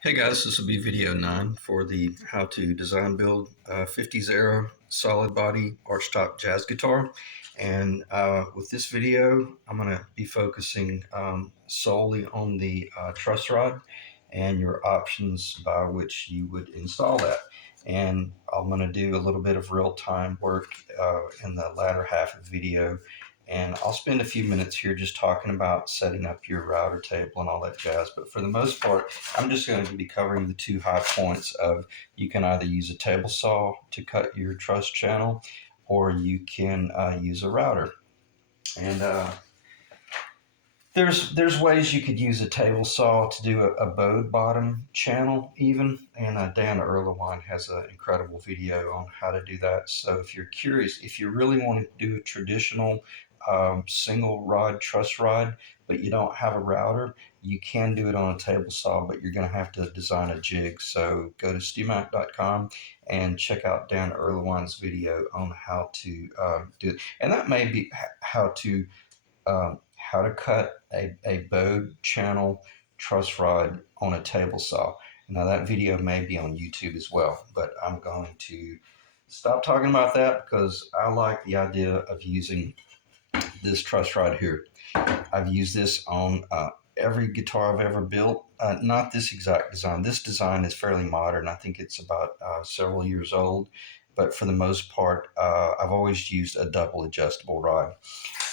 Hey guys, this will be video 9 for the how to design build 50's era solid body archtop jazz guitar. And with this video, I'm going to be focusing solely on the truss rod and your options by which you would install that. And I'm going to do a little bit of real-time work in the latter half of the video. And I'll spend a few minutes here just talking about setting up your router table and all that jazz. But for the most part, I'm just going to be covering the two high points of you can either use a table saw to cut your truss channel, or you can use a router. And there's ways you could use a table saw to do a bowed bottom channel even, and Dan Erlewine has an incredible video on how to do that. So if you're curious, if you really want to do a traditional single rod truss rod, but you don't have a router, you can do it on a table saw, but you're going to have to design a jig. So go to StewMac.com and check out Dan Erlewine's video on how to do it. And that may be how to cut a bowed channel truss rod on a table saw. Now that video may be on YouTube as well, but I'm going to stop talking about that because I like the idea of using this truss rod here. I've used this on every guitar I've ever built. Not this exact design. This design is fairly modern. I think it's about several years old, but for the most part, I've always used a double adjustable rod.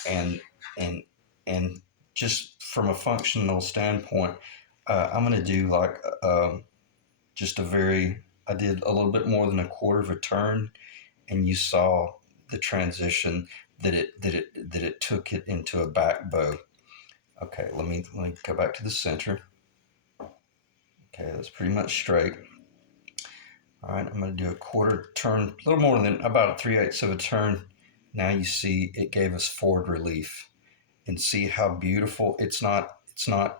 And and and just from a functional standpoint, I'm going to do like just a very. I did a little bit more than a quarter of a turn, and you saw the transition that it took it into a back bow. Okay, let me go back to the center. Okay, that's pretty much straight. All right, I'm going to do a quarter turn, a little more than about 3/8 of a turn. Now you see it gave us forward relief, and see how beautiful it's not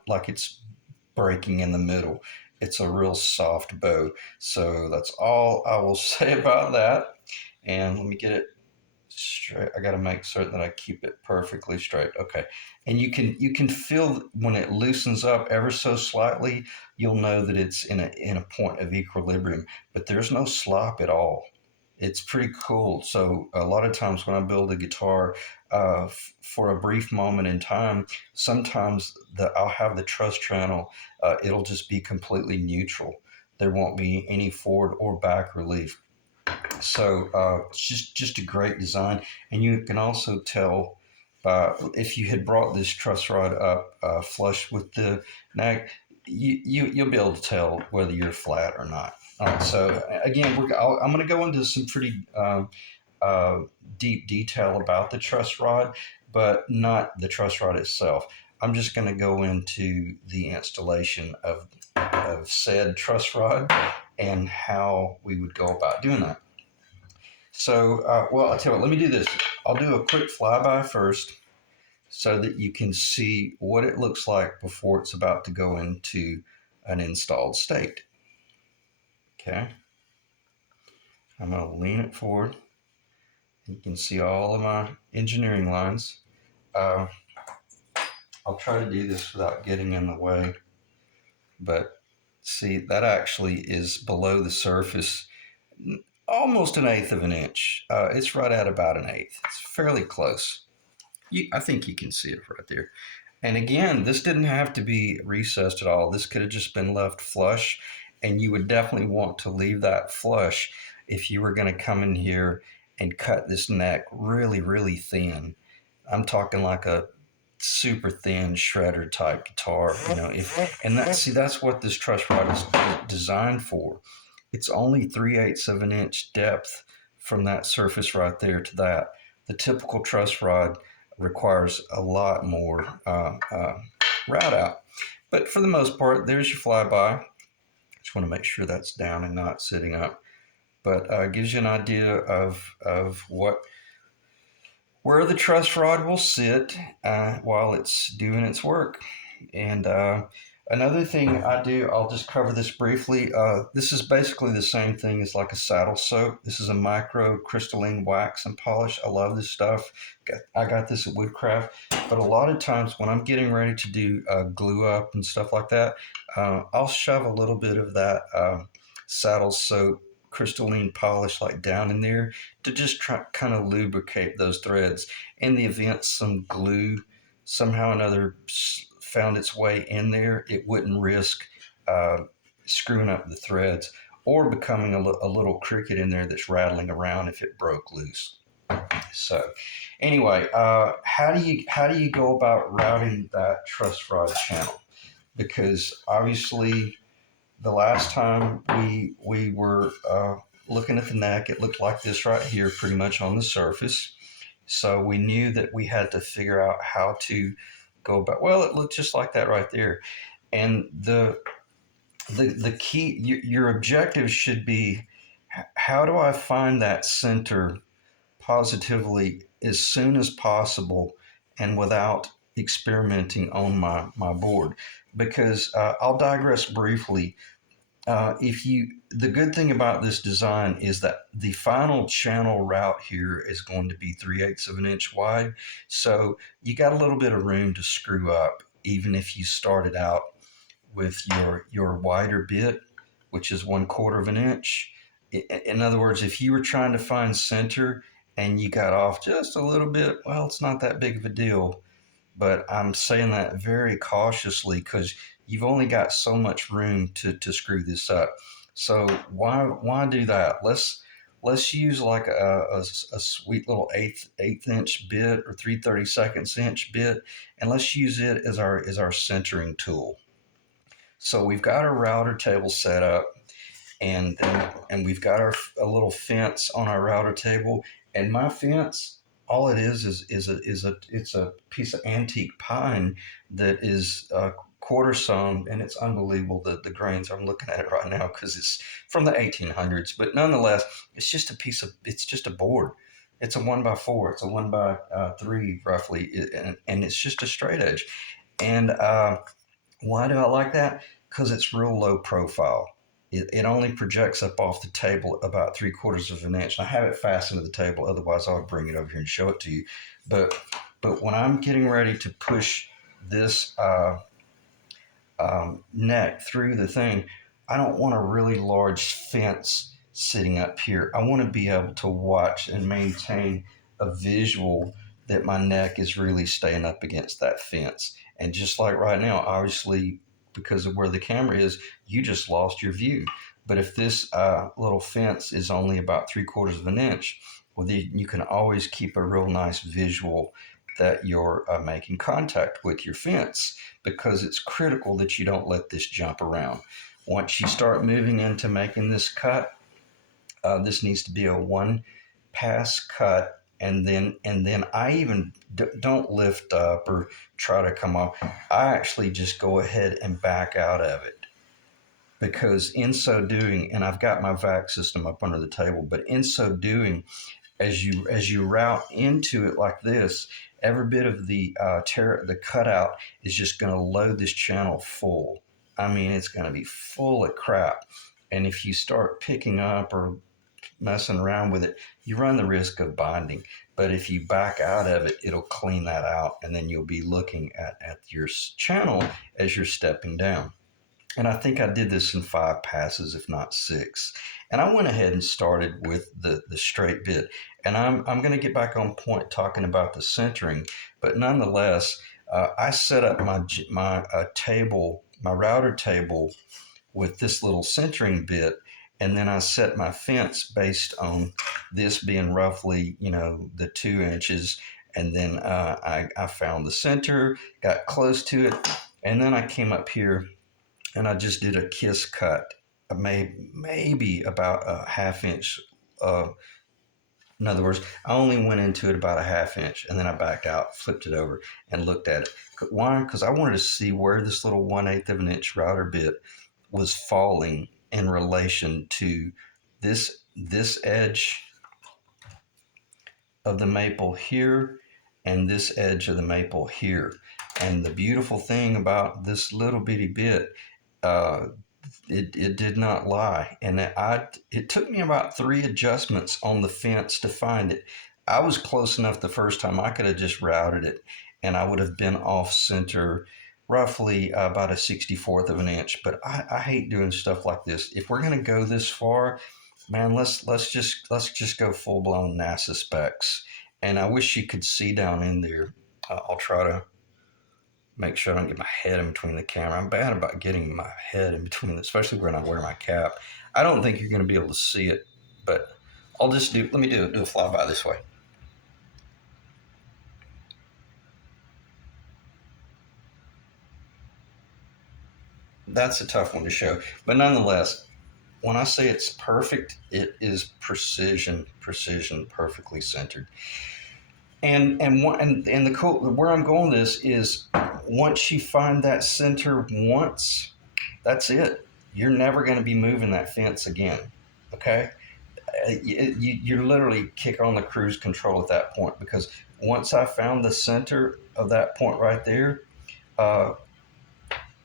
like it's breaking in the middle. It's a real soft bow. So that's all I will say about that. And let me get it straight. I got to make certain that I keep it perfectly straight. Okay. And you can feel when it loosens up ever so slightly, you'll know that it's in a point of equilibrium, but there's no slop at all. It's pretty cool. So a lot of times when I build a guitar, for a brief moment in time, sometimes I'll have the truss channel. It'll just be completely neutral. There won't be any forward or back relief. So it's just a great design, and you can also tell if you had brought this truss rod up flush with the neck, you'll be able to tell whether you're flat or not. All right, so again, I'm going to go into some pretty uh, deep detail about the truss rod, but not the truss rod itself. I'm just going to go into the installation of said truss rod and how we would go about doing that. So, well, I'll tell you what, let me do this. I'll do a quick flyby first so that you can see what it looks like before it's about to go into an installed state. Okay. I'm going to lean it forward. You can see all of my engineering lines. Uh, I'll try to do this without getting in the way, but see, that actually is below the surface almost 1/8 of an inch. It's right at about 1/8. It's fairly close. I think you can see it right there. And again, this didn't have to be recessed at all. This could have just been left flush, and you would definitely want to leave that flush if you were going to come in here and cut this neck really, really thin. I'm talking like a super thin shredder type guitar, that's what this truss rod is designed for. It's only 3/8 of an inch depth from that surface right there to that. The typical truss rod requires a lot more route out. But for the most part, there's your flyby. Just want to make sure that's down and not sitting up. But gives you an idea of where the truss rod will sit while it's doing its work. And Another thing I do, I'll just cover this briefly. This is basically the same thing as like a saddle soap. This is a micro crystalline wax and polish. I love this stuff. I got this at Woodcraft. But a lot of times when I'm getting ready to do glue up and stuff like that, I'll shove a little bit of that saddle soap crystalline polish like down in there to just try kind of lubricate those threads. In the event some glue somehow or another found its way in there, it wouldn't risk uh, screwing up the threads or becoming a little cricket in there that's rattling around if it broke loose. So, anyway, how do you go about routing that truss rod channel? Because obviously, the last time we were looking at the neck, it looked like this right here, pretty much on the surface. So we knew that we had to figure out how to go about. Well, it looked just like that right there. And the key, your objective should be, how do I find that center positively as soon as possible and without experimenting on my board? Because I'll digress briefly. If you The good thing about this design is that the final channel route here is going to be 3/8 of an inch wide, so you got a little bit of room to screw up even if you started out with your wider bit, which is 1/4 of an inch. In other words, if you were trying to find center and you got off just a little bit, well, it's not that big of a deal. But I'm saying that very cautiously because you've only got so much room to screw this up. So why do that? Let's use like a sweet little eighth inch bit or 3/32 inch bit, and let's use it as our centering tool. So we've got our router table set up, and we've got a little fence on our router table. And my fence, all it is a piece of antique pine that is quarter sawn, and it's unbelievable the grains. I'm looking at it right now because it's from the 1800s, but nonetheless, it's just a board. It's a 1x4. It's a 1x3 roughly, and it's just a straight edge. And why do I like that? Because it's real low profile. It only projects up off the table about 3/4 of an inch. I have it fastened to the table, otherwise I'll bring it over here and show it to you. But when I'm getting ready to push this neck through the thing, I don't want a really large fence sitting up here. I want to be able to watch and maintain a visual that my neck is really staying up against that fence. And just like right now, obviously, because of where the camera is, you just lost your view. But if this little fence is only about 3/4 of an inch, well, then you can always keep a real nice visual that you're making contact with your fence, because it's critical that you don't let this jump around. Once you start moving into making this cut, this needs to be a one pass cut, and then I even don't lift up or try to come off. I actually just go ahead and back out of it, because in so doing, and I've got my vac system up under the table, but in so doing, as you route into it like this, every bit of the cutout is just going to load this channel full. I mean, it's going to be full of crap, and if you start picking up or messing around with it, you run the risk of binding. But if you back out of it, it'll clean that out, and then you'll be looking at your channel as you're stepping down. And I think I did this in 5 passes, if not 6. And I went ahead and started with the straight bit. And I'm going to get back on point talking about the centering. But nonetheless, I set up my table, my router table, with this little centering bit. And then I set my fence based on this being roughly, the 2 inches. And then I found the center, got close to it. And then I came up here and I just did a kiss cut, maybe about a half inch. In other words, I only went into it about a half inch, and then I backed out, flipped it over, and looked at it. Why? Because I wanted to see where this little 1/8 of an inch router bit was falling in relation to this edge of the maple here and this edge of the maple here. And the beautiful thing about this little bitty bit, uh, it did not lie. And it took me about 3 adjustments on the fence to find it. I was close enough the first time I could have just routed it, and I would have been off center roughly about a 64th of an inch. But I hate doing stuff like this. If we're gonna go this far, man, let's just go full blown NASA specs. And I wish you could see down in there. I'll try to make sure I don't get my head in between the camera. I'm bad about getting my head in between, especially when I wear my cap. I don't think you're going to be able to see it, but I'll just let me do a flyby this way. That's a tough one to show, but nonetheless, when I say it's perfect, it is precision, precision, perfectly centered. And the cool where I'm going with this is once you find that center once, that's it. You're never going to be moving that fence again. Okay, you're literally kick on the cruise control at that point because once I found the center of that point right there, uh,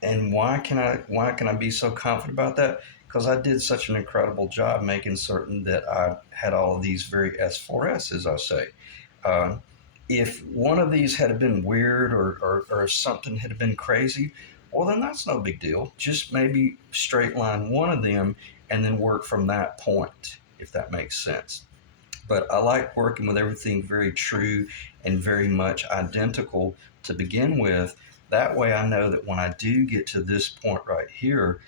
and why can I be so confident about that? Because I did such an incredible job making certain that I had all of these very S4S, as I say. Uh, if one of these had been weird or if something had been crazy, well, then that's no big deal. Just maybe straight line one of them and then work from that point, if that makes sense. But I like working with everything very true and very much identical to begin with. That way I know that when I do get to this point right here,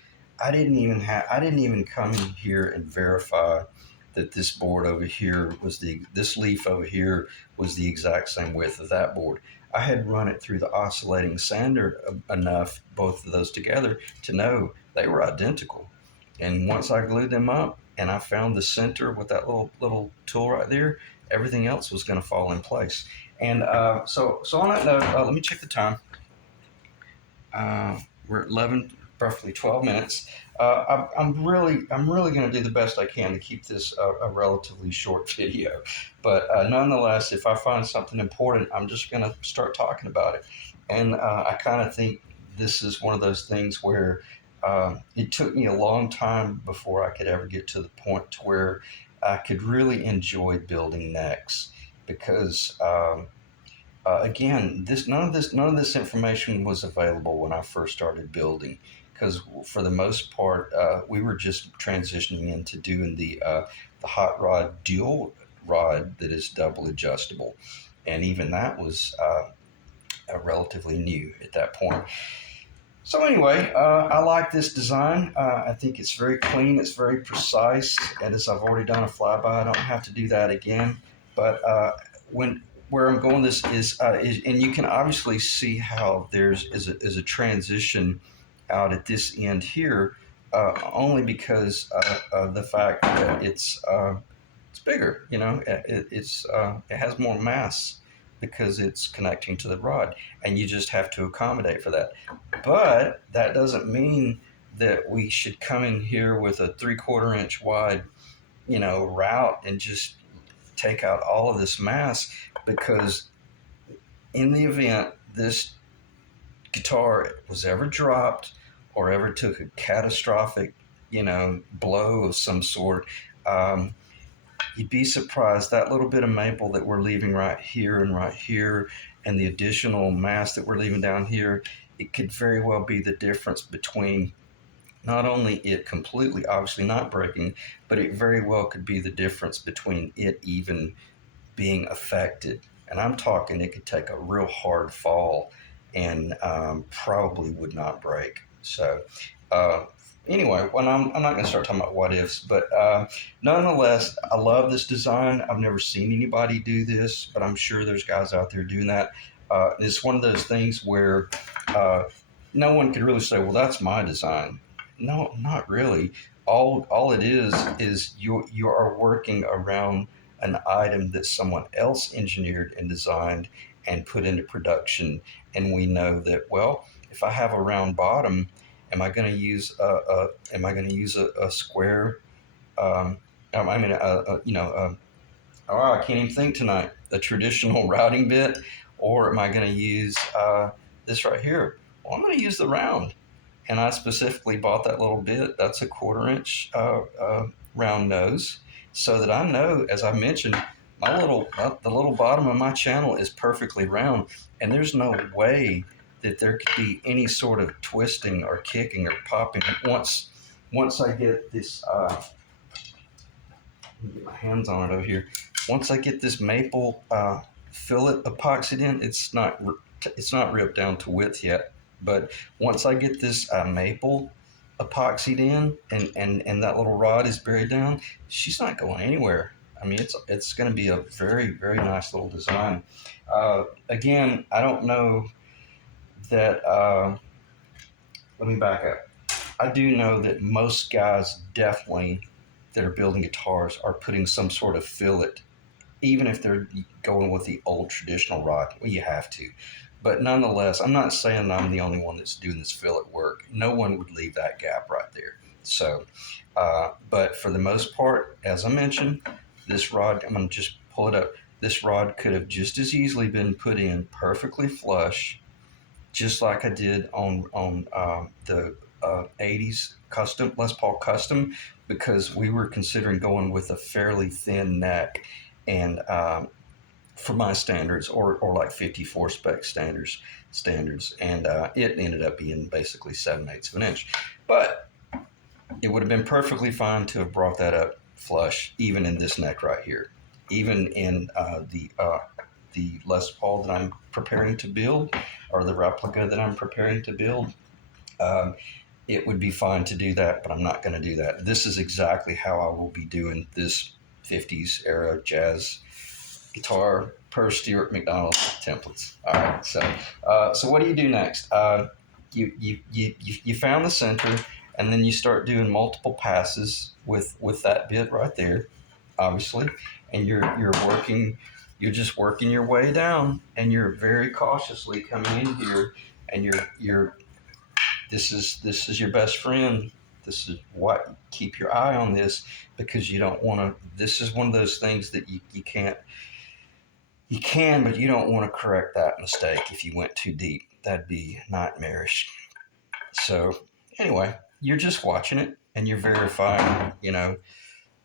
I didn't even come in here and verify that this board over here this leaf over here was the exact same width of that board. I had run it through the oscillating sander enough, both of those together, to know they were identical. And once I glued them up and I found the center with that little tool right there, everything else was going to fall in place. And so on that note, let me check the time. We're at 11, roughly 12 minutes. I'm really going to do the best I can to keep this a relatively short video, but nonetheless, if I find something important, I'm just going to start talking about it. And I kind of think this is one of those things where it took me a long time before I could ever get to the point to where I could really enjoy building next because again, none of this information was available when I first started building, because for the most part, we were just transitioning into doing the hot rod dual rod that is double adjustable, and even that was relatively new at that point. So anyway, I like this design. I think it's very clean. It's very precise. And as I've already done a flyby, I don't have to do that again. But when where I'm going, this is and you can obviously see how is a transition out at this end here, only because of the fact that it's bigger. It has more mass because it's connecting to the rod, and you just have to accommodate for that. But that doesn't mean that we should come in here with a 3/4 inch wide, route and just take out all of this mass, because in the event this guitar was ever dropped or ever took a catastrophic, blow of some sort, um, you'd be surprised that little bit of maple that we're leaving right here, and the additional mass that we're leaving down here, it could very well be the difference between not only it completely obviously not breaking, but it very well could be the difference between it even being affected. And I'm talking it could take a real hard fall and probably would not break. So, uh, anyway, I'm not going to start talking about what ifs, but nonetheless, I love this design. I've never seen anybody do this, but I'm sure there's guys out there doing that. It's one of those things where uh, no one could really say, well, that's my design. No, not really. All it is you are working around an item that someone else engineered and designed and put into production. And we know that, well, if I have a round bottom, am I going to use a square? I mean, oh, I can't even think tonight. A traditional routing bit, or am I going to use this right here. Well, I'm going to use the round. And I specifically bought that little bit. That's a 1/4 inch round nose, so that I know, as I mentioned, the little bottom of my channel is perfectly round, and there's no way that there could be any sort of twisting or kicking or popping once I get this. Let me get my hands on it over here. Once I get this maple fillet epoxied in, it's not ripped down to width yet, but once I get this maple epoxied in, and that little rod is buried down, she's not going anywhere. I mean, it's going to be a very, very nice little design. Again, I don't know that. Let me back up. I do know that most guys definitely that are building guitars are putting some sort of fillet, even if they're going with the old traditional rod. Well, you have to. But nonetheless, I'm not saying I'm the only one that's doing this fillet work. No one would leave that gap right there. So, but for the most part, as I mentioned, this rod, I'm going to just pull it up. This rod could have just as easily been put in perfectly flush, just like I did on the 80's custom Les Paul custom, because we were considering going with a fairly thin neck, and for my standards, or like 54 spec standards, and it ended up being basically 7/8 of an inch, but it would have been perfectly fine to have brought that up flush, even in this neck right here, even in the Les Paul that I'm preparing to build, or the replica that I'm preparing to build. It would be fine to do that, but I'm not going to do that. This is exactly how I will be doing this 50s era jazz guitar per Stuart McDonald's templates. All right, so what do you do next? You found the center, and then you start doing multiple passes with that bit right there, obviously, and you're just working your way down, and you're very cautiously coming in here, and you're this is your best friend. This is what, keep your eye on this, because you don't want to. This is one of those things that you can't. You can, but you don't want to correct that mistake if you went too deep. That'd be nightmarish. So anyway, you're just watching it, and you're verifying,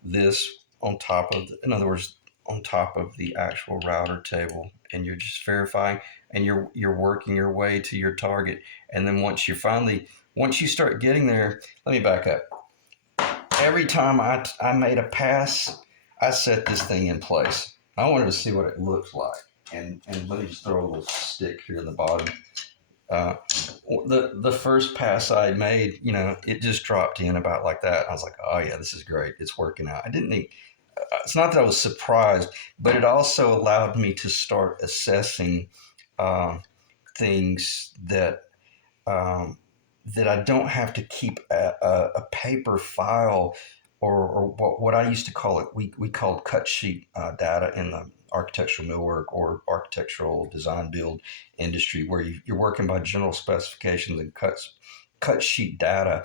this on top of, in other words, on top of the actual router table, and you're just verifying, and you're working your way to your target. And then once you start getting there, let me back up. Every time I made a pass, I set this thing in place. I wanted to see what it looks like, and let me just throw a little stick here in the bottom. The first pass I made, it just dropped in about like that. I was like, oh yeah, this is great. It's working out. I didn't need. It's not that I was surprised, but it also allowed me to start assessing things that that I don't have to keep a paper file, or what I used to call it. We called cut sheet data in the architectural millwork or architectural design build industry, where you're working by general specifications and cut sheet data.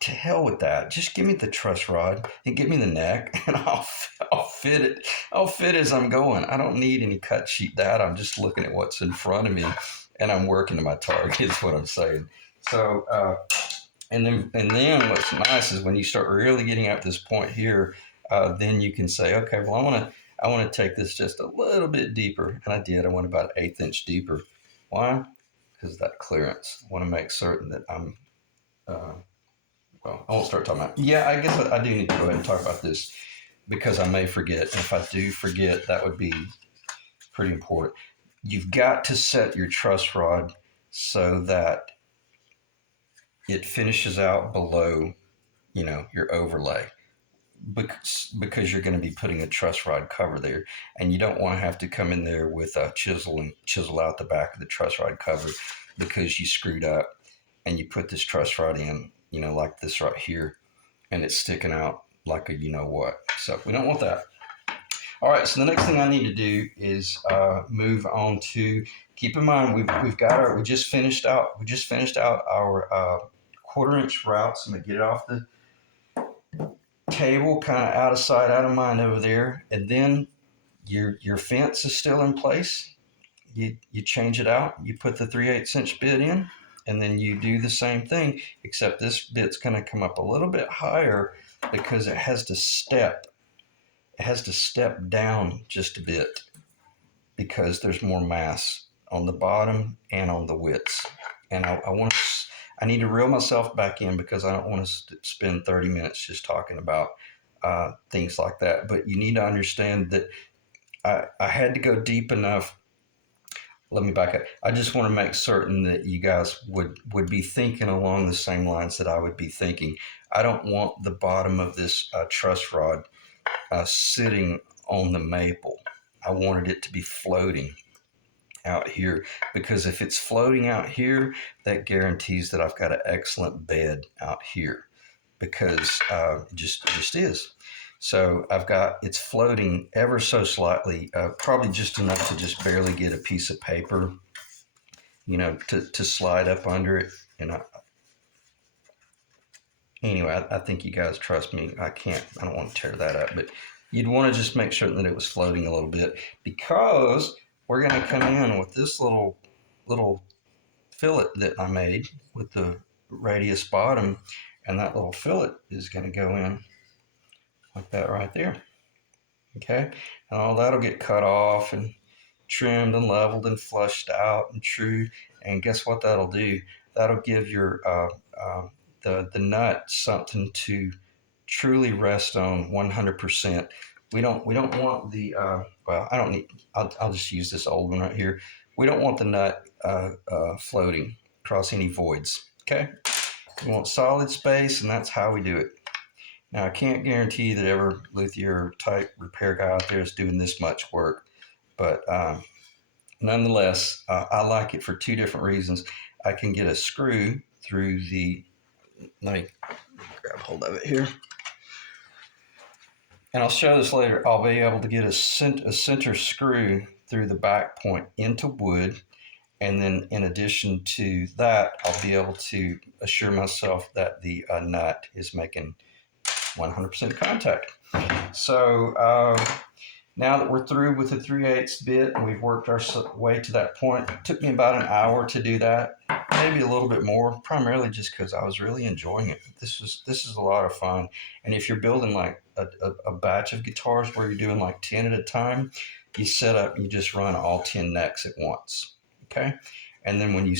To hell with that. Just give me the truss rod and give me the neck, and I'll fit it. I'll fit as I'm going. I don't need any cut sheet data. I'm just looking at what's in front of me, and I'm working to my target. Is what I'm saying. So, and then what's nice is when you start really getting at this point here, then you can say, okay, well, I want to take this just a little bit deeper, and I did. I went about 1/8 inch deeper. Why? Because that clearance. I want to make certain that I'm. Well, I won't start talking about. Yeah, I guess I do need to go ahead and talk about this, because I may forget. And if I do forget, that would be pretty important. You've got to set your truss rod so that it finishes out below, your overlay, because you're going to be putting a truss rod cover there, and you don't want to have to come in there with a chisel and chisel out the back of the truss rod cover because you screwed up and you put this truss rod in, like this right here, and it's sticking out like a what. So we don't want that. All right, so the next thing I need to do is move on to. Keep in mind, we just finished out our 1/4 inch routes. I'm gonna get it off the table, kind of out of sight, out of mind over there, and then your fence is still in place. you change it out, you put the 3/8" bit in, and then you do the same thing, except this bit's going to come up a little bit higher because it has to step. It has to step down just a bit because there's more mass on the bottom and on the widths. And I need to reel myself back in because I don't want to spend 30 minutes just talking about things like that. But you need to understand that I had to go deep enough. Let me back up. I just want to make certain that you guys would be thinking along the same lines that I would be thinking. I don't want the bottom of this truss rod sitting on the maple. I wanted it to be floating out here, because if it's floating out here, that guarantees that I've got an excellent bed out here, because it just is. So it's floating ever so slightly, probably just enough to just barely get a piece of paper, to slide up under it. And anyway, I think you guys trust me. I don't want to tear that up, but you'd want to just make sure that it was floating a little bit, because we're going to come in with this little fillet that I made with the radius bottom, and that little fillet is going to go in like that right there. Okay, and all that'll get cut off and trimmed and leveled and flushed out and true. And guess what that'll do? That'll give your the nut something to truly rest on 100%. We don't want the well, I don't need. I'll just use this old one right here. We don't want the nut floating across any voids. Okay, we want solid space, and that's how we do it. Now, I can't guarantee that every luthier type repair guy out there is doing this much work, but nonetheless, I like it for two different reasons. I can get a screw through the. Let me grab hold of it here. And I'll show this later. I'll be able to get a center screw through the back point into wood. And then in addition to that, I'll be able to assure myself that the nut is making 100% contact. So now that we're through with the 3/8 bit and we've worked our way to that point, it took me about an hour to do that, maybe a little bit more, primarily just because I was really enjoying it. This is a lot of fun. And if you're building like a batch of guitars where you're doing like 10 at a time, you set up and you just run all 10 necks at once. Okay, and then when you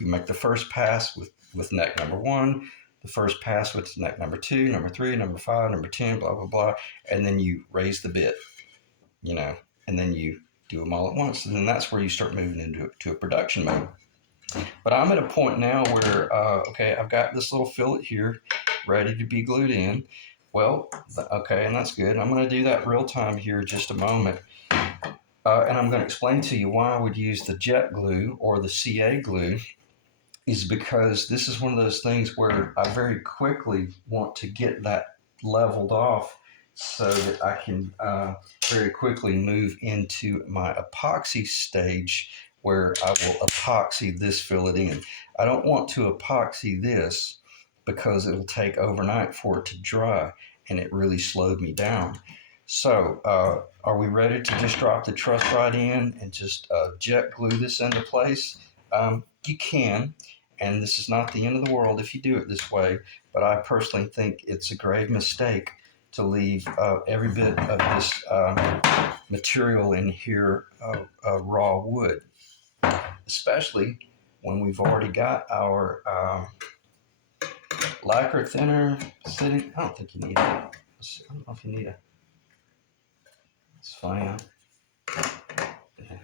make the first pass with neck number 1, the first pass with neck number 2, number 3, number 5, number 10, blah blah blah, and then you raise the bit, and then you do them all at once, and then that's where you start moving into a production mode. But I'm at a point now where okay, I've got this little fillet here ready to be glued in. Well, okay, and that's good. I'm going to do that real time here in just a moment. And I'm going to explain to you why I would use the jet glue or the CA glue, is because this is one of those things where I very quickly want to get that leveled off so that I can very quickly move into my epoxy stage, where I will epoxy this fillet in. I don't want to epoxy this because it'll take overnight for it to dry, and it really slowed me down. So are we ready to just drop the truss rod in and just jet glue this into place? You can, and this is not the end of the world if you do it this way, but I personally think it's a grave mistake to leave every bit of this material in here raw wood, especially when we've already got our lacquer thinner sitting. I don't think you need it. I don't know if you need it. It's fine. Yeah.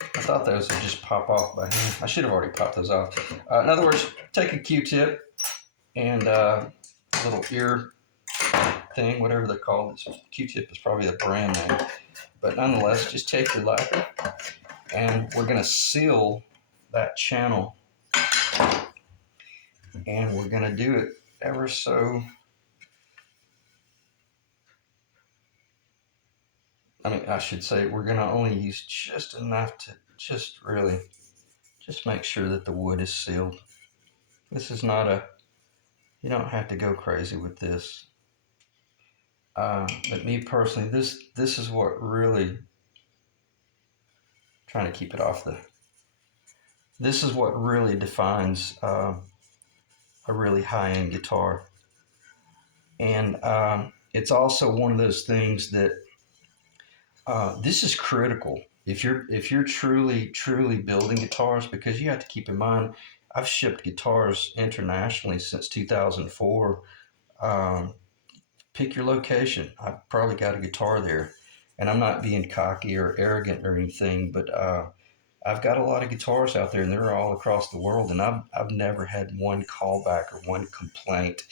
I thought those would just pop off by hand. I should have already popped those off. In other words, take a Q-tip and a little ear thing, whatever they're called. This Q-tip is probably a brand name. But nonetheless, just take your lacquer, and we're going to seal that channel. And we're going to do it ever so... I should say we're going to only use just enough to just make sure that the wood is sealed. This is not you don't have to go crazy with this. But me personally, this is what really trying to keep it off the. This is what really defines a really high-end guitar, and it's also one of those things that this is critical if you're truly building guitars, because you have to keep in mind I've shipped guitars internationally since 2004. Um, Pick your location. I've probably got a guitar there, and I'm not being cocky or arrogant or anything, but I've got a lot of guitars out there, and they're all across the world, and I've never had one callback or one complaint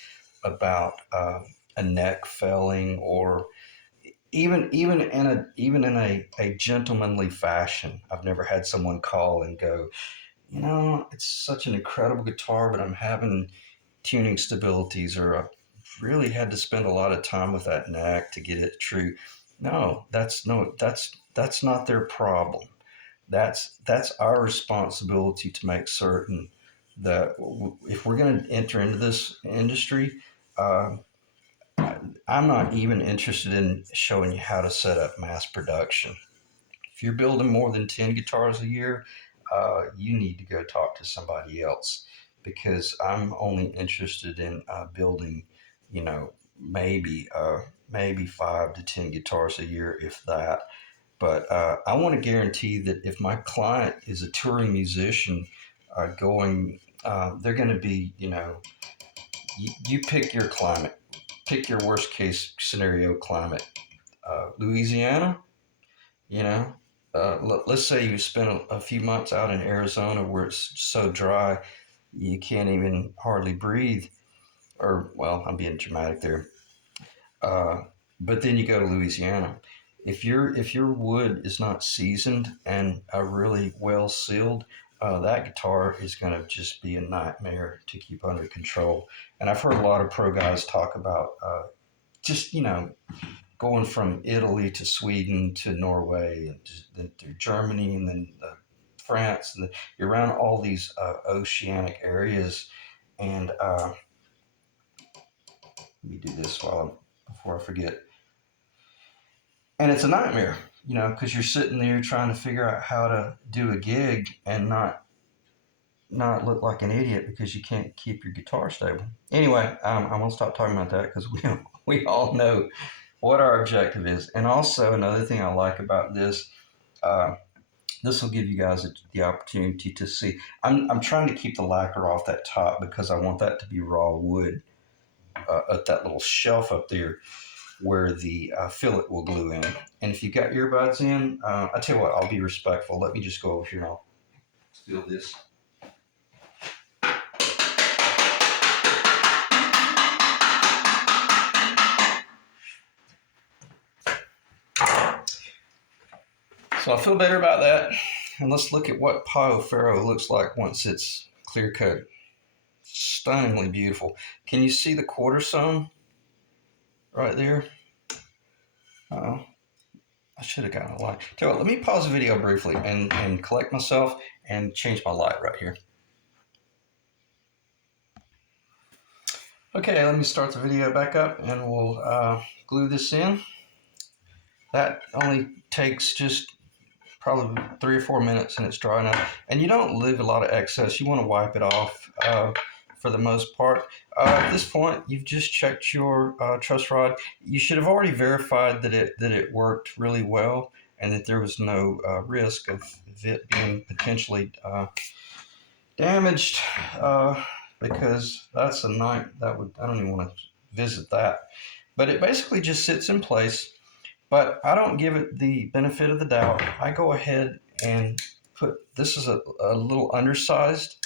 about a neck failing, or even in a gentlemanly fashion. I've never had someone call and go, it's such an incredible guitar, but I'm having tuning stabilities, or I really had to spend a lot of time with that neck to get it true. No, that's not their problem. That's our responsibility to make certain that if we're going to enter into this industry, uh, I'm not even interested in showing you how to set up mass production. If you're building more than 10 guitars a year, you need to go talk to somebody else, because I'm only interested in building, maybe 5 to 10 guitars a year, if that. But I want to guarantee that if my client is a touring musician they're going to be, you pick your climate, pick your worst case scenario climate. Louisiana, you know, let's say you spend a few months out in Arizona where it's so dry you can't even hardly breathe. Or, well, I'm being dramatic there. Uh, but then you go to Louisiana. If your wood is not seasoned and really well sealed, that guitar is going to just be a nightmare to keep under control. And I've heard a lot of pro guys talk about just going from Italy to Sweden to Norway, and then through Germany, and then France, and you're around all these oceanic areas. And let me do this before I forget. And it's a nightmare, because you're sitting there trying to figure out how to do a gig and not look like an idiot because you can't keep your guitar stable. Anyway, I'm gonna stop talking about that because we all know what our objective is. And also another thing I like about this, uh, this will give you guys the opportunity to see. I'm trying to keep the lacquer off that top because I want that to be raw wood at that little shelf up there where the fillet will glue in. And if you've got earbuds in, I tell you what, I'll be respectful. Let me just go over here and I'll steal this. So I feel better about that. And let's look at what Pio Ferro looks like once it's clear coat. Stunningly beautiful. Can you see the quarter sewn right there? I should have gotten a light. Tell you what, let me pause the video briefly and collect myself and change my light right here. Okay, let me start the video back up and we'll glue this in. That only takes just probably 3 or 4 minutes and it's dry enough. And you don't leave a lot of excess. You want to wipe it off for the most part. At this point, you've just checked your truss rod. You should have already verified that it worked really well and that there was no risk of it being potentially damaged, because that's a night I don't even want to visit that. But it basically just sits in place. But I don't give it the benefit of the doubt. I go ahead and this is a little undersized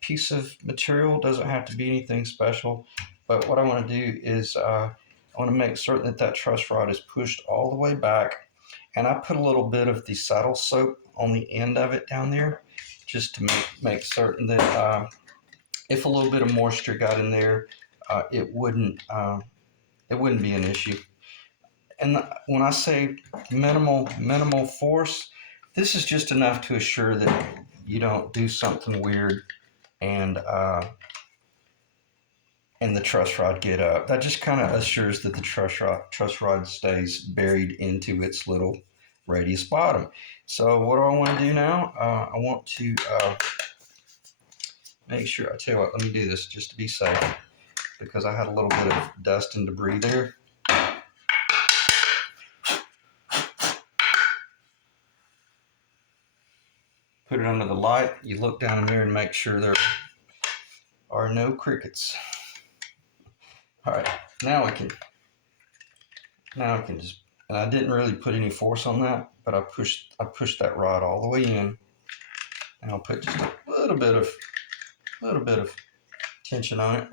piece of material. It doesn't have to be anything special. But what I want to do is I want to make certain that truss rod is pushed all the way back. And I put a little bit of the saddle soap on the end of it down there, just to make certain that if a little bit of moisture got in there, it wouldn't be an issue. And when I say minimal force, this is just enough to assure that you don't do something weird and the truss rod get up. That just kind of assures that the truss rod stays buried into its little radius bottom. So what do I want to do now? I want to make sure, I tell you what, let me do this just to be safe, because I had a little bit of dust and debris there. Put it under the light. You look down in there and make sure there are no crickets. All right, now I can just, and I didn't really put any force on that, but I pushed that rod all the way in, and I'll put just a little bit of tension on it.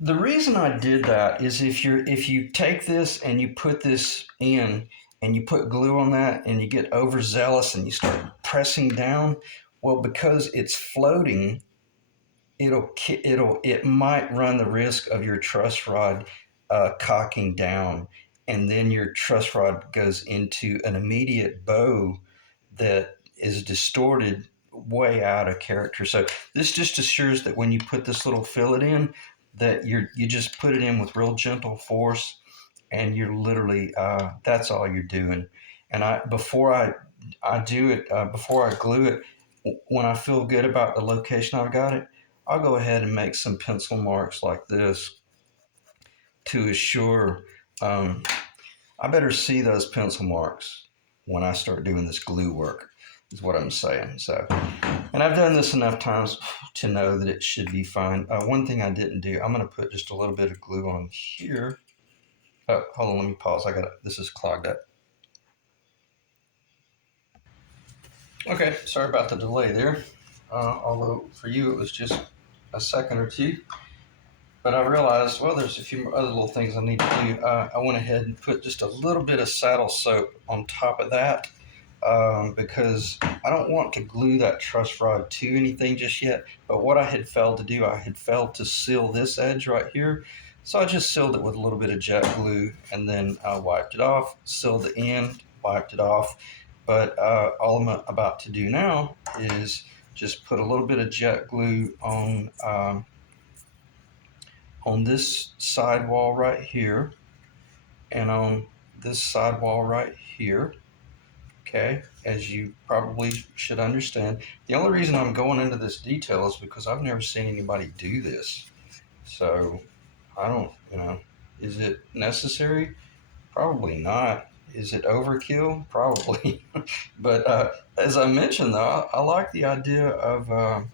The reason I did that is if you take this and you put this in and you put glue on that and you get overzealous and you start pressing down, well, because it's floating, it might run the risk of your truss rod cocking down, and then your truss rod goes into an immediate bow that is distorted way out of character. So this just assures that when you put this little fillet in, that you just put it in with real gentle force, and you're literally that's all you're doing. And before I do it, before I glue it, when I feel good about the location I've got it, I'll go ahead and make some pencil marks like this to assure. I better see those pencil marks when I start doing this glue work, is what I'm saying. So, and I've done this enough times to know that it should be fine. One thing I didn't do, I'm going to put just a little bit of glue on here. Oh, hold on, let me pause. This is clogged up. Okay, sorry about the delay there. Although for you it was just a second or two. But I realized, well, there's a few other little things I need to do. I went ahead and put just a little bit of saddle soap on top of that, because I don't want to glue that truss rod to anything just yet. But what I had failed to do, I had failed to seal this edge right here. So I just sealed it with a little bit of jet glue, and then I wiped it off, sealed the end, wiped it off. But all I'm about to do now is just put a little bit of jet glue on this side wall right here, and on this side wall right here. Okay, as you probably should understand. The only reason I'm going into this detail is because I've never seen anybody do this. So I don't, is it necessary? Probably not. Is it overkill? Probably. But as I mentioned, though, I like the idea of,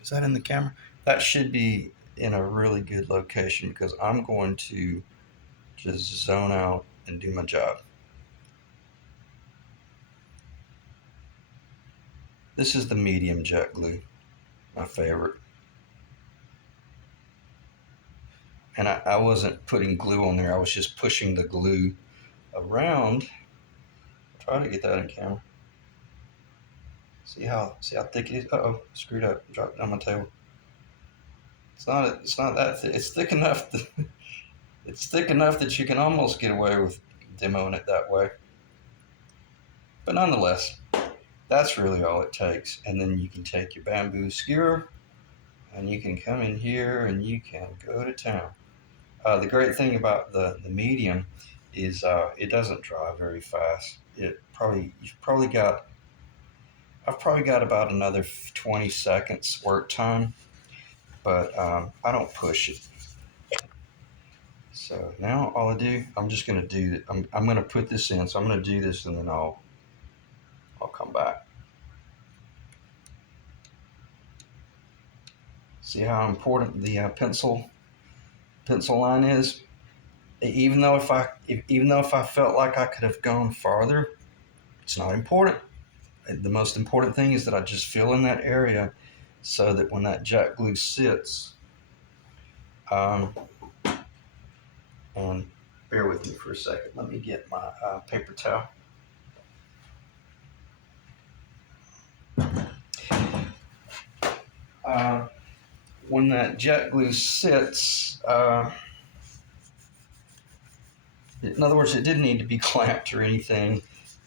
is that in the camera? That should be in a really good location, because I'm going to just zone out and do my job. This is the medium jet glue, my favorite. And I wasn't putting glue on there. I was just pushing the glue around. Try to get that in camera. See how thick it is? Uh-oh, screwed up. Dropped it on my table. It's not that thick. It's thick enough it's thick enough that you can almost get away with demoing it that way. But nonetheless, that's really all it takes. And then you can take your bamboo skewer and you can come in here and you can go to town. The great thing about the medium is it doesn't dry very fast. I've probably got about another 20 seconds work time, but I don't push it. So now all I do, I'm just going to do it. I'm going to put this in. So I'm going to do this, and then I'll come back. See how important the pencil line is. Even though if I felt like I could have gone farther, it's not important. The most important thing is that I just fill in that area, so that when that jet glue sits, and bear with me for a second. Let me get my paper towel. When that jet glue sits, in other words, it didn't need to be clamped or anything,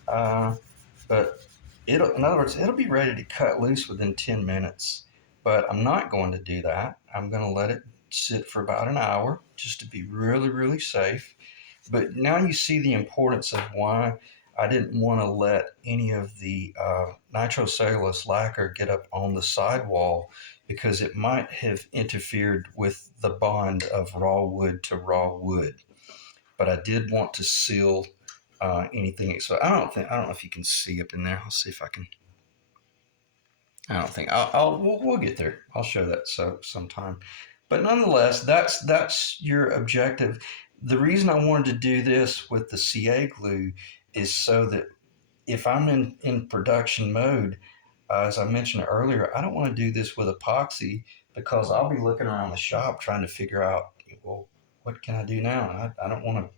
but it'll be ready to cut loose within 10 minutes. But I'm not going to do that. I'm going to let it sit for about an hour just to be really, really safe. But now you see the importance of why I didn't want to let any of the nitrocellulose lacquer get up on the sidewall, because it might have interfered with the bond of raw wood to raw wood. But I did want to seal anything. So I don't know if you can see up in there. I'll see if I can. I don't think we'll get there. I'll show that sometime. But nonetheless, that's your objective. The reason I wanted to do this with the CA glue is so that if I'm in production mode, as I mentioned earlier, I don't want to do this with epoxy, because I'll be looking around the shop trying to figure out, well, what can I do now? I don't want to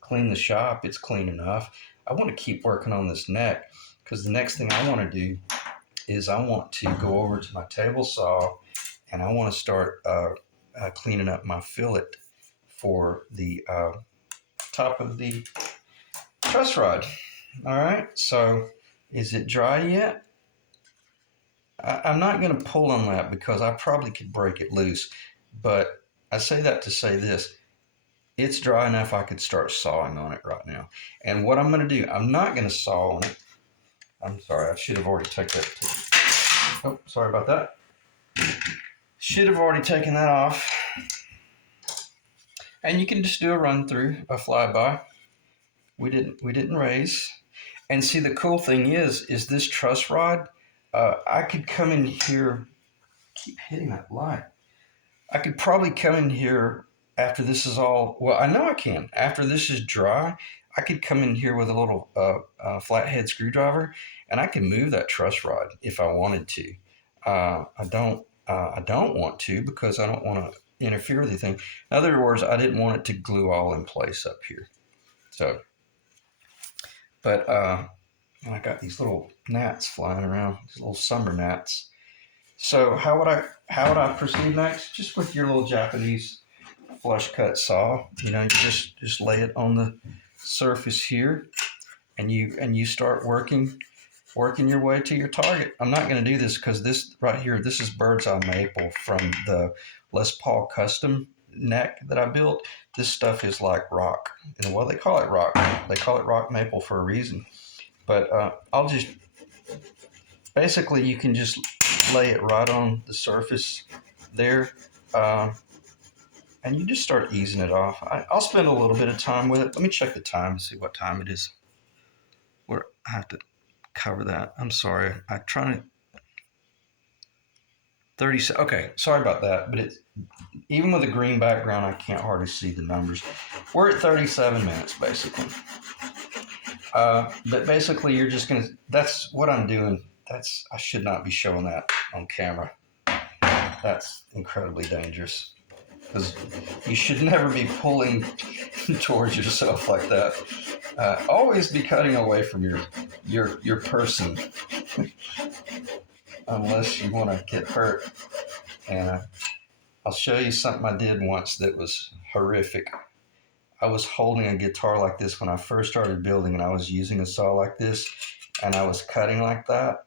clean the shop. It's clean enough. I want to keep working on this neck, because the next thing I want to do is I want to go over to my table saw, and I want to start cleaning up my fillet for the top of the truss rod. All right, so is it dry yet? I'm not going to pull on that because I probably could break it loose, but I say that to say this. It's dry enough I could start sawing on it right now. And what I'm going to do, I'm not going to saw on it. I'm sorry, I should have already taken that. Oh, sorry about that. Should have already taken that off. And you can just do a run through, a flyby. We didn't raise. And see, the cool thing is this truss rod. I could come in here. Keep hitting that light. I could probably come in here after this is all. Well, I know I can. After this is dry, I could come in here with a little flathead screwdriver, and I can move that truss rod if I wanted to. I don't want to, because I don't want to interfere with anything. In other words, I didn't want it to glue all in place up here. So, but I got these little gnats flying around, these little summer gnats. So how would I proceed next? Just with your little Japanese flush cut saw, you just lay it on the surface here, and you start working your way to your target. I'm not going to do this because this right here, this is bird's eye maple from the Les Paul custom neck that I built. This stuff is like rock, and well, they call it rock. They call it rock maple for a reason. But I'll just basically, you can just lay it right on the surface there, and you just start easing it off. I'll spend a little bit of time with it. Let me check the time to see what time it is. Where I have to cover that. I'm sorry. I'm trying to 30. Okay, sorry about that. But even with a green background, I can't hardly see the numbers. We're at 37 minutes basically. But basically, you're just gonna. That's what I'm doing. I should not be showing that on camera. That's incredibly dangerous, because you should never be pulling towards yourself like that. Always be cutting away from your person, unless you want to get hurt. And I'll show you something I did once that was horrific. I was holding a guitar like this when I first started building, and I was using a saw like this, and I was cutting like that.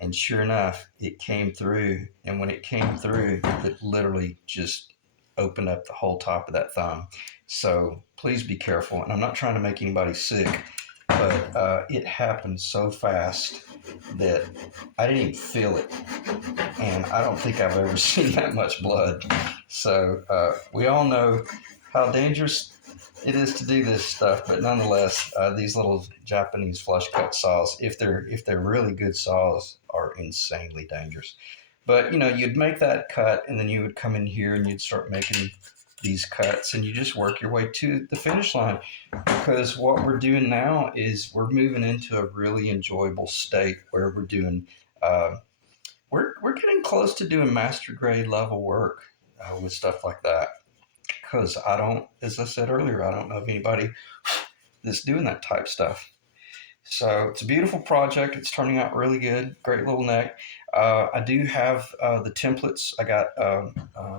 And sure enough, it came through. And when it came through, it literally just opened up the whole top of that thumb. So please be careful. And I'm not trying to make anybody sick, but it happened so fast that I didn't even feel it. And I don't think I've ever seen that much blood. So we all know how dangerous it is to do this stuff, but nonetheless, these little Japanese flush cut saws, if they're really good saws, are insanely dangerous. But you'd make that cut, and then you would come in here and you'd start making these cuts, and you just work your way to the finish line. Because what we're doing now is we're moving into a really enjoyable state where we're doing, we're getting close to doing master grade level work with stuff like that. Because as I said earlier, I don't know of anybody that's doing that type stuff. So it's a beautiful project. It's turning out really good. Great little neck. I do have the templates. I got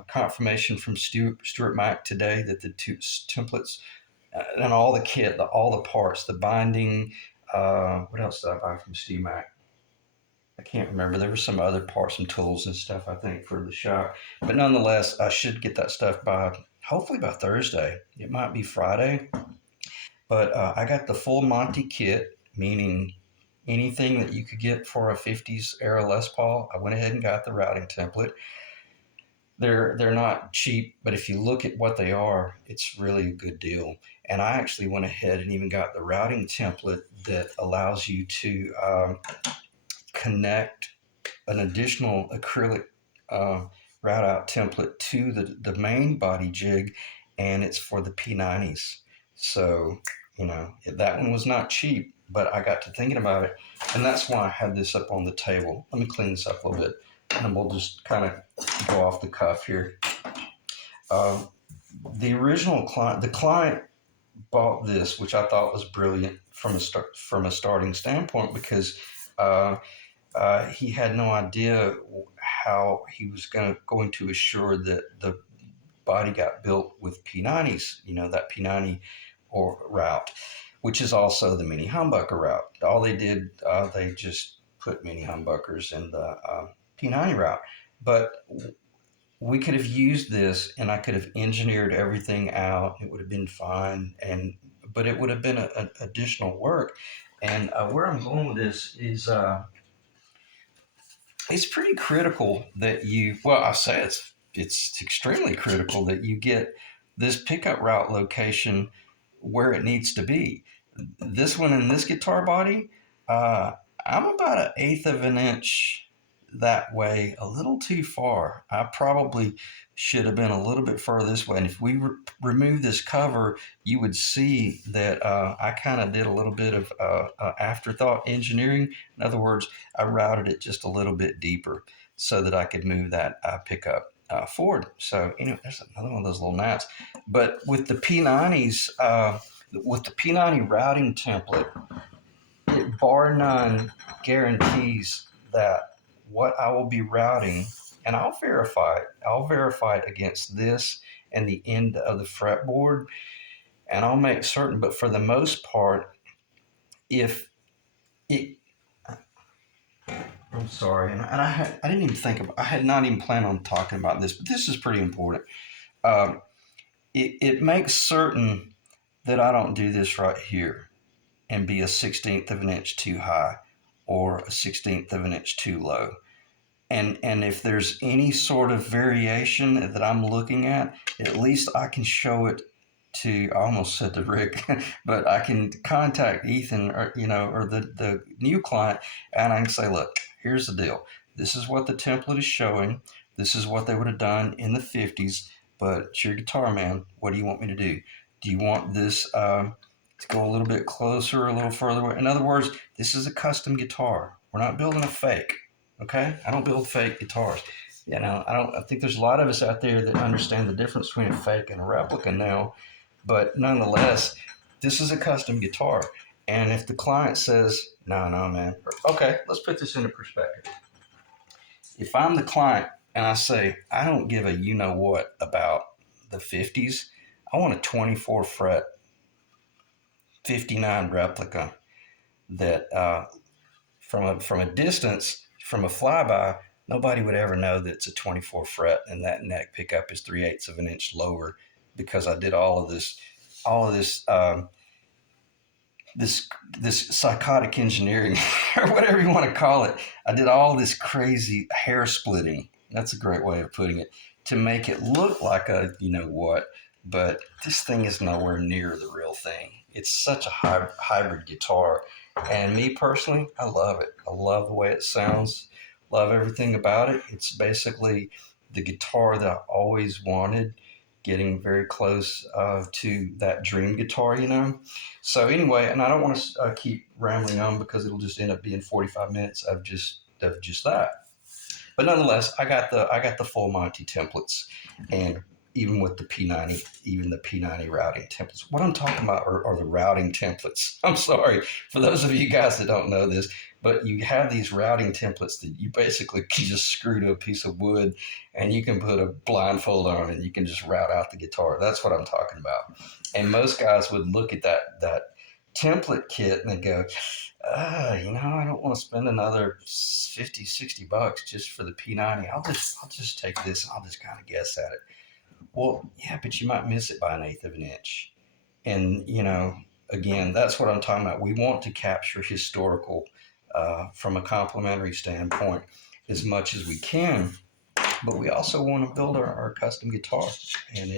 confirmation from StewMac today that the two templates and all the kit, all the parts, the binding. What else did I buy from StewMac? I can't remember. There were some other parts, some tools and stuff, I think, for the shop. But nonetheless, I should get that stuff by hopefully by Thursday. It might be Friday. But I got the full Monty kit, meaning anything that you could get for a 50s era Les Paul. I went ahead and got the routing template. They're not cheap, but if you look at what they are, it's really a good deal. And I actually went ahead and even got the routing template that allows you to connect an additional acrylic uh, route out template to the main body jig, and it's for the P90s. So, that one was not cheap, but I got to thinking about it, and that's why I had this up on the table. Let me clean this up a little bit, and we'll just kind of go off the cuff here. Uh, the original client, the client bought this, which I thought was brilliant from a starting standpoint because uh, he had no idea how he was going to assure that the body got built with P90s, that P90 or route, which is also the mini humbucker route. All they did, they just put mini humbuckers in the P90 route. But we could have used this and I could have engineered everything out. It would have been fine. But it would have been additional work. And where I'm going with this is it's pretty critical that I say it's extremely critical that you get this pickup route location where it needs to be. This one in this guitar body, uh, I'm about an eighth of an inch that way, a little too far. I probably should have been a little bit further this way. And if we remove this cover, you would see that I kind of did a little bit of afterthought engineering. In other words, I routed it just a little bit deeper so that I could move that pickup forward. So, there's another one of those little gnats. But with the P90s, with the P90 routing template, it bar none guarantees that what I will be routing, and I'll verify it. I'll verify it against this and the end of the fretboard, and I'll make certain. But for the most part, if it, I'm sorry, and I didn't even think about. I had not even planned on talking about this, but this is pretty important. Um, it makes certain that I don't do this right here and be a 16th of an inch too high or a 16th of an inch too low. And if there's any sort of variation that I'm looking at least I can show it to, I almost said to Rick, but I can contact Ethan or the new client, and I can say, look, here's the deal. This is what the template is showing. This is what they would have done in the 50s, but it's your guitar, man. What do you want me to do? Do you want this to go a little bit closer, a little further away? In other words, this is a custom guitar. We're not building a fake. Okay, I don't build fake guitars. I think there's a lot of us out there that understand the difference between a fake and a replica now, but nonetheless, this is a custom guitar. And if the client says, no, man, okay, let's put this into perspective. If I'm the client and I say, I don't give a you know what about the 50s, I want a 24 fret 59 replica that from a distance, from a flyby, nobody would ever know that it's a 24 fret and that neck pickup is 3/8 of an inch lower because I did all of this this psychotic engineering or whatever you want to call it. I did all this crazy hair splitting. That's a great way of putting it, to make it look like a you know what, but this thing is nowhere near the real thing. It's such a hybrid guitar. And me personally, I love it. I love the way it sounds. Love everything about it. It's basically the guitar that I always wanted, getting very close to that dream guitar. So anyway, and I don't want to keep rambling on because it'll just end up being 45 minutes of just that. But nonetheless, I got the full Monty templates, and even with the P90, even the P90 routing templates. What I'm talking about are the routing templates. I'm sorry for those of you guys that don't know this, but you have these routing templates that you basically can just screw to a piece of wood, and you can put a blindfold on it, and you can just route out the guitar. That's what I'm talking about. And most guys would look at that template kit, and they go, I don't want to spend another 50, $60 just for the P90. I'll just take this and I'll just kind of guess at it. Well, yeah, but you might miss it by an eighth of an inch. And, again, that's what I'm talking about. We want to capture historical from a complementary standpoint as much as we can, but we also want to build our custom guitar and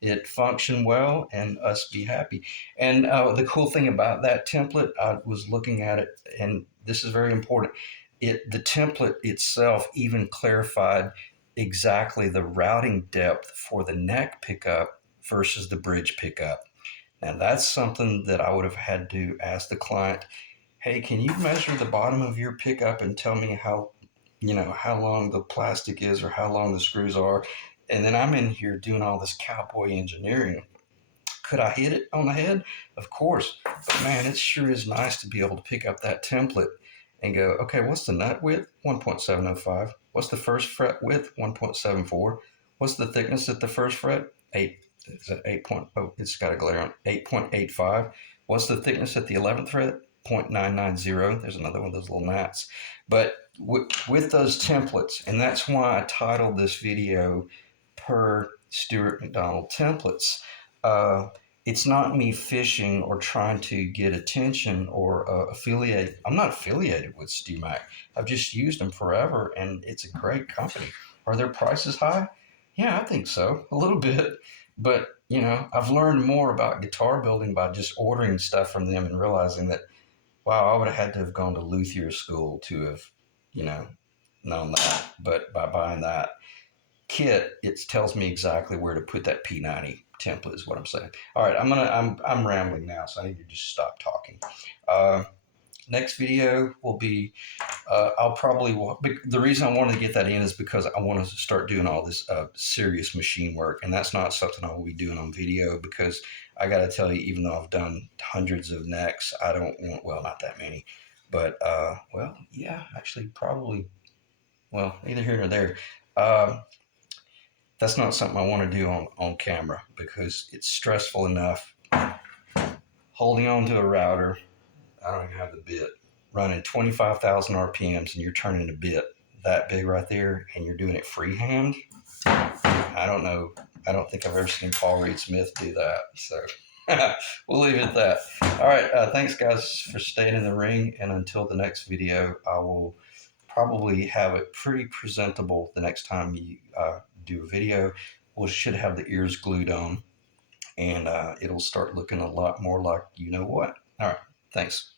it function well and us be happy. And the cool thing about that template, I was looking at it, and this is very important. The template itself even clarified exactly the routing depth for the neck pickup versus the bridge pickup. Now that's something that I would have had to ask the client, hey, can you measure the bottom of your pickup and tell me how long the plastic is or how long the screws are? And then I'm in here doing all this cowboy engineering. Could I hit it on the head? Of course. But man, it sure is nice to be able to pick up that template and go, okay, what's the nut width? 1.705. What's the first fret width? 1.74. What's the thickness at the first fret? 8. Is that 8 point? Oh, it's got a glare on 8.85. What's the thickness at the 11th fret? 0.990. There's another one of those little gnats. But with those templates, and that's why I titled this video per Stuart McDonald templates. It's not me fishing or trying to get attention or affiliate. I'm not affiliated with StewMac. I've just used them forever, and it's a great company. Are their prices high? Yeah, I think so, a little bit. But, I've learned more about guitar building by just ordering stuff from them and realizing that, wow, I would have had to have gone to luthier school to have, you know, known that. But by buying that kit, it tells me exactly where to put that P90 template is what I'm saying. All right, I'm rambling now, so I need to just stop talking. Next video will be I'll probably the reason I wanted to get that in is because I want to start doing all this serious machine work, and that's not something I will be doing on video because I got to tell you, even though I've done hundreds of necks, I don't want, well, not that many, but well, yeah, actually, probably, well, neither here nor there. That's not something I want to do on camera because it's stressful enough holding on to a router. I don't even have the bit, running 25,000 RPMs, and you're turning a bit that big right there, and you're doing it freehand. I don't know. I don't think I've ever seen Paul Reed Smith do that. So we'll leave it at that. All right. Thanks, guys, for staying in the ring. And until the next video, I will probably have it pretty presentable the next time you do a video. We should have the ears glued on, and it'll start looking a lot more like you know what. All right. Thanks.